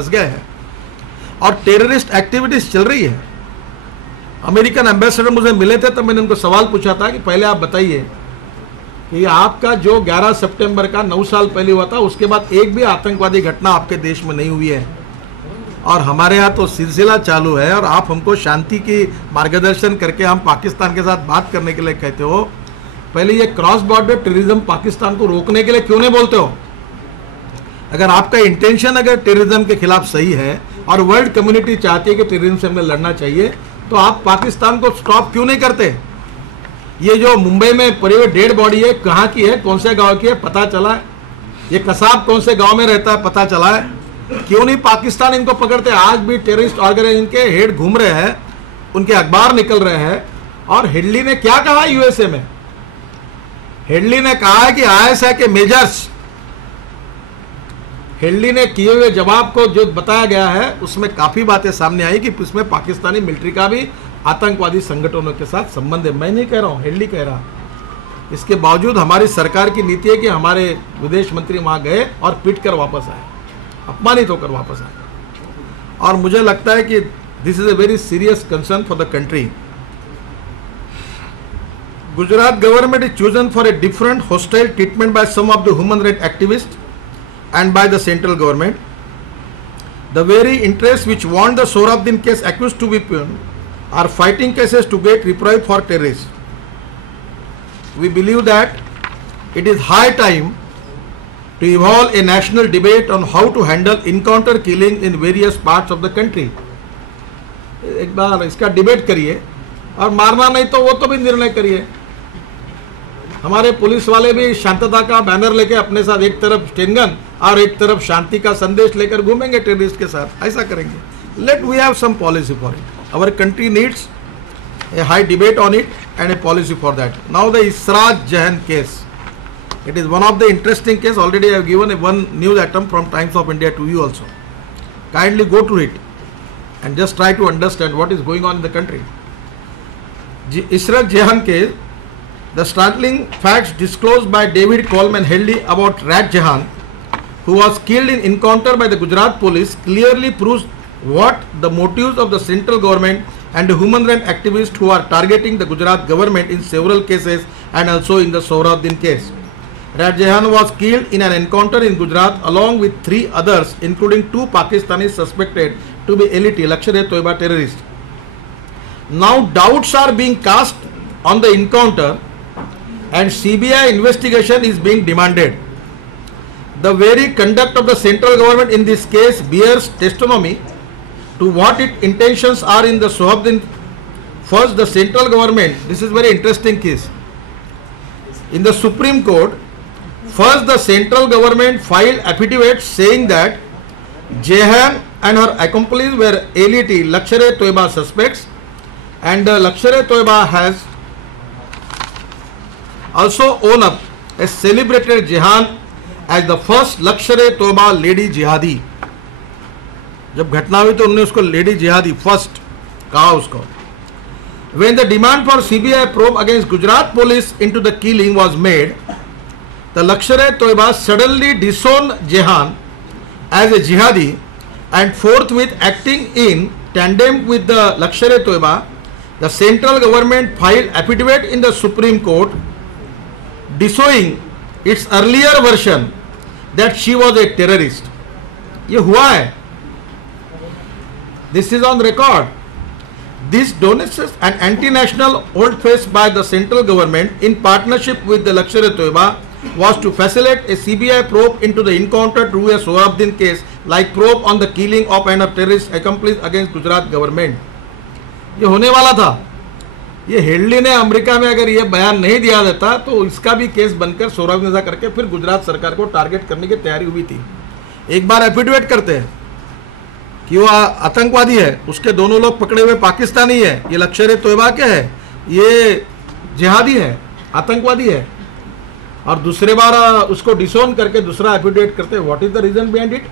फंस गए हैं और टेररिस्ट एक्टिविटीज चल रही है। अमेरिकन एम्बेसडर मुझे मिले थे तो मैंने उनको सवाल पूछा था कि पहले आप बताइए कि आपका जो 11 सितंबर का 9 साल पहले हुआ था उसके बाद एक भी आतंकवादी घटना आपके देश में नहीं हुई है और हमारे यहाँ तो सिलसिला चालू है और आप हमको शांति की मार्गदर्शन करके हम पाकिस्तान के साथ बात करने के लिए कहते हो। पहले ये क्रॉस बॉर्डर टेररिज्म पाकिस्तान को रोकने के लिए क्यों नहीं बोलते हो? अगर आपका इंटेंशन अगर टेररिज्म के खिलाफ सही है और वर्ल्ड कम्युनिटी चाहती है कि टेररिज्म से हमें लड़ना चाहिए तो आप पाकिस्तान को स्टॉप क्यों नहीं करते? ये जो मुंबई में पड़ी हुई डेड बॉडी है कहाँ की है, कौन से गांव की है, पता चला है? ये कसाब कौन से गांव में रहता है, पता चला है? क्यों नहीं पाकिस्तान इनको पकड़ते? आज भी टेररिस्ट ऑर्गेनाइजेशन के हेड घूम रहे हैं, उनके अखबार निकल रहे हैं। और हेडली ने क्या कहा यूएसए में? हेडली ने कहा है कि आईएसआई के मेजर्स, हेडली ने किए हुए जवाब को जो बताया गया है उसमें काफी बातें सामने आई कि उसमें पाकिस्तानी मिलिट्री का भी आतंकवादी संगठनों के साथ संबंध है। मैं नहीं कह रहा हूं, हेडली कह रहा। इसके बावजूद हमारी सरकार की नीति है कि हमारे विदेश मंत्री वहां गए और पीट कर वापस आए, अपमानित होकर वापस आए। और मुझे लगता है कि this is a very serious concern for the country. Gujarat government is chosen for a different hostile treatment by some of the human right activist and by the central government. The very interests which want the Sohrabuddin case accused to be are fighting cases to get reprieve for terrorists. We believe that it is high time to evolve a national debate on how to handle encounter killing in various parts of the country. एक बार इसका debate करिए और मारना नहीं तो वो तो भी निर्णय करिए। हमारे पुलिस वाले भी शांतता का बैनर लेके अपने साथ एक तरफ स्टेनगन और एक तरफ शांति का संदेश लेकर घूमेंगे टेररिस्ट के साथ, ऐसा करेंगे। Let we have some policy for it. Our country needs a high debate on it and a policy for that. Now the Ishrat Jahan case, it is one of the interesting case. Already I have given one news item from Times of India to you also. Kindly go to it and just try to understand what is going on in the country. Israt Jahan case, the startling facts disclosed by David Coleman Headley about Rat Jahan, who was killed in encounter by the Gujarat police, clearly proves what the motives of the central government and the human rights activists who are targeting the Gujarat government in several cases and also in the Sohrabuddin case. Rat Jahan was killed in an encounter in Gujarat along with 3 others, including 2 Pakistanis suspected to be LET Lashkar-e-Toiba terrorists. Now doubts are being cast on the encounter and CBI investigation is being demanded. The very conduct of the central government in this case bears testimony to what its intentions are in the Sohrabuddin. First, the central government, this is very interesting case. In the Supreme Court, first the central government filed affidavits saying that Jahan and her accomplices were LET Lashkar-e-Toiba suspects, and Lashkar-e-Toiba has also owned up a celebrated Jahan as the first Lashkar-e-Toiba lady jihadi. जब घटना हुई तो उन्होंने उसको lady जिहादी first कहा उसको. When the demand for CBI probe against Gujarat police into the killing was made, the Lashkar-e-Toiba suddenly disowned Jahan as a jihadi and forthwith, acting in tandem with the Lashkar-e-Toiba, the central government filed affidavit in the Supreme Court disowning its earlier version that she was a terrorist. ये हुआ है. This is on record. This donations and anti-national old face by the central government in partnership with the Lashkar-e-Toiba was to facilitate a CBI probe into the encounter through a Sohrabuddin case, like probe on the killing of an terrorist accomplice against Gujarat government. ये होने वाला था. ये Headley ने America में अगर ये बयान नहीं दिया देता तो इसका भी केस बनकर सोहराबुद्दीन करके फिर गुजरात सरकार को टारगेट करने की तैयारी हुई थी. एक बार एफिडेविट करते हैं कि वो आतंकवादी है, उसके दोनों लोग पकड़े हुए पाकिस्तानी है, ये लश्कर-ए-तोयबा के है, ये जिहादी है, आतंकवादी है, और दूसरे बार उसको डिसोन करके दूसरा एफिडेविट करते हैं. What is the reason behind it?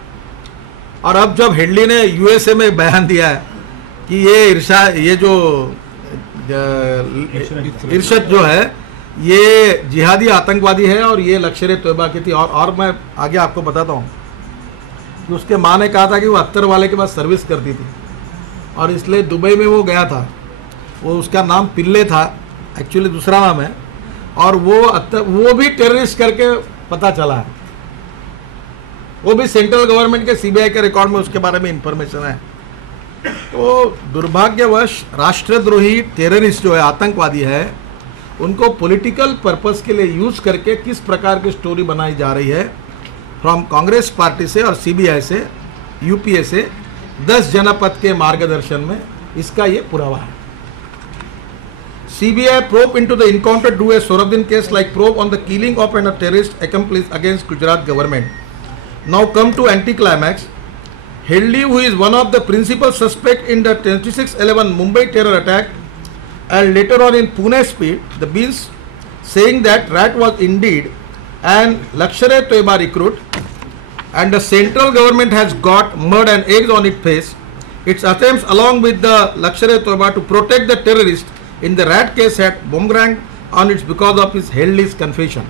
और अब जब हेडली ने यूएसए में बयान दिया है कि ये जो इरशद जो है ये जिहादी आतंकवादी है और ये लश्कर-ए-तोयबा की थी. और मैं आगे आपको बताता हूँ. कि उसके माँ ने कहा था कि वो अत्तर वाले के पास सर्विस करती थी और इसलिए दुबई में वो गया था। वो उसका नाम पिल्ले था, एक्चुअली दूसरा नाम है, और वो भी टेररिस्ट करके पता चला है। वो भी सेंट्रल गवर्नमेंट के सीबीआई के रिकॉर्ड में उसके बारे में इंफॉर्मेशन है। तो दुर्भाग्यवश राष्ट्रद्रोही टेररिस्ट जो है, आतंकवादी है, उनको पॉलिटिकल पर्पस के लिए यूज करके किस प्रकार की स्टोरी बनाई जा रही है फ्रॉम कांग्रेस पार्टी से और सीबीआई से, यूपीए से 10 जनपद के मार्गदर्शन में, इसका ये पुरावा है। CBI probe into the encounter due a Sohrabuddin case like probe on the killing of a terrorist accomplice against Gujarat government. Now come to anticlimax. Hedley, who is one of the principal suspects in the 26/11 Mumbai terror attack and later on in Pune speed, the Beans saying that Rat was indeed an Lashkar-e-Toiba recruit and the central government has got mud and eggs on its face. Its attempts along with the Lashkar-e-Toiba to protect the terrorists in the Rat case had boomerang on it because of his Hedley's confession.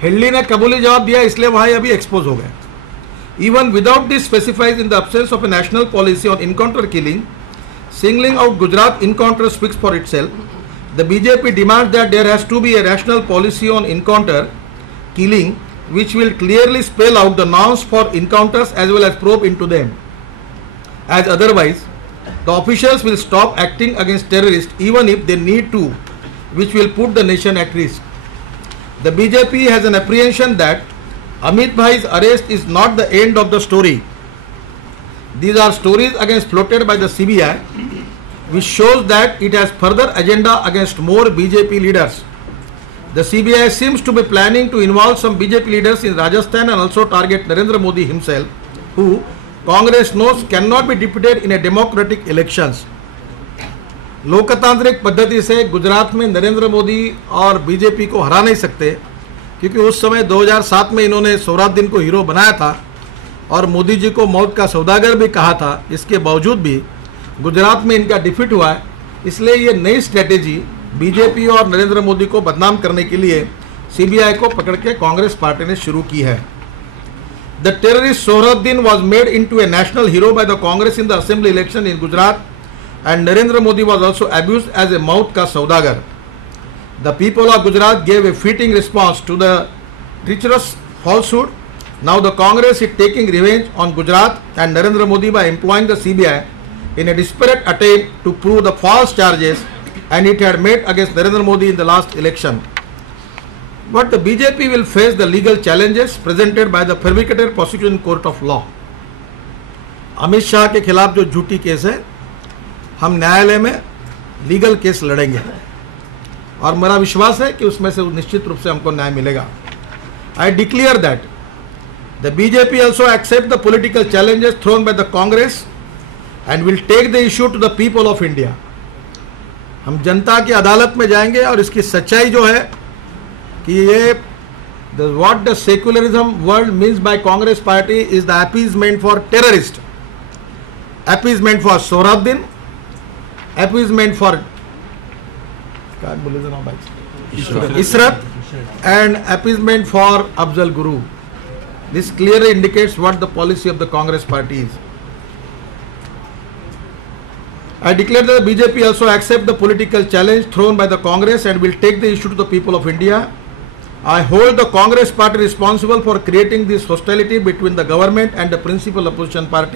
Hedley ने कबूली जवाब दिया, इसलिए वहाँ अभी expose हो गए. Even without this specifies in the absence of a national policy on encounter killing, singling out Gujarat encounter speaks for itself. The BJP demands that there has to be a national policy on encounter killing which will clearly spell out the norms for encounters as well as probe into them. As otherwise, the officials will stop acting against terrorists even if they need to, which will put the nation at risk. The BJP has an apprehension that Amit Bhai's arrest is not the end of the story. These are stories against floated by the CBI, which shows that it has further agenda against more BJP leaders. The CBI seems to be planning to involve some BJP leaders in Rajasthan and also target Narendra Modi himself, who Congress knows cannot be defeated in a democratic elections. लोकतांत्रिक पद्धति से गुजरात में नरेंद्र मोदी और BJP को हरा नहीं सकते, क्योंकि उस समय 2007 में इन्होंने सोहराबुद्दीन को हीरो बनाया था और मोदी जी को मौत का सौदागर भी कहा था। इसके बावजूद भी गुजरात में इनका डिफीट हुआ है। इसलिए ये नई स्ट्रेटेजी बीजेपी और नरेंद्र मोदी को बदनाम करने के लिए सीबीआई को पकड़ के कांग्रेस पार्टी ने शुरू की है। The terrorist Sohrabuddin was made into a national hero by the Congress in the assembly election in Gujarat, and Narendra Modi was also abused as a maut ka saudagar. The people of Gujarat gave a fitting response to the treacherous falsehood. Now the Congress is taking revenge on Gujarat and Narendra Modi by employing the CBI in a desperate attempt to prove the false charges and it had made against Narendra Modi in the last election. But the BJP will face the legal challenges presented by the fabricated prosecution court of law. Amit Shah के खिलाफ जो झूठी case है, हम न्यायालय में legal case लड़ेंगे और मेरा विश्वास है कि उसमें से निश्चित रूप से हमको न्याय मिलेगा. I declare that the BJP also accept the political challenges thrown by the Congress and will take the issue to the people of India. हम जनता की अदालत में जाएंगे और इसकी सच्चाई जो है कि ये what the secularism world means by Congress party is the appeasement for terrorist, appeasement for Sohrabuddin, appeasement for Israt and appeasement for Afzal Guru. This clearly indicates what the policy of the Congress party is. I declare that the BJP also accept the political challenge thrown by the Congress and will take the issue to the people of India. I hold the Congress party responsible for creating this hostility between the government and the principal opposition party.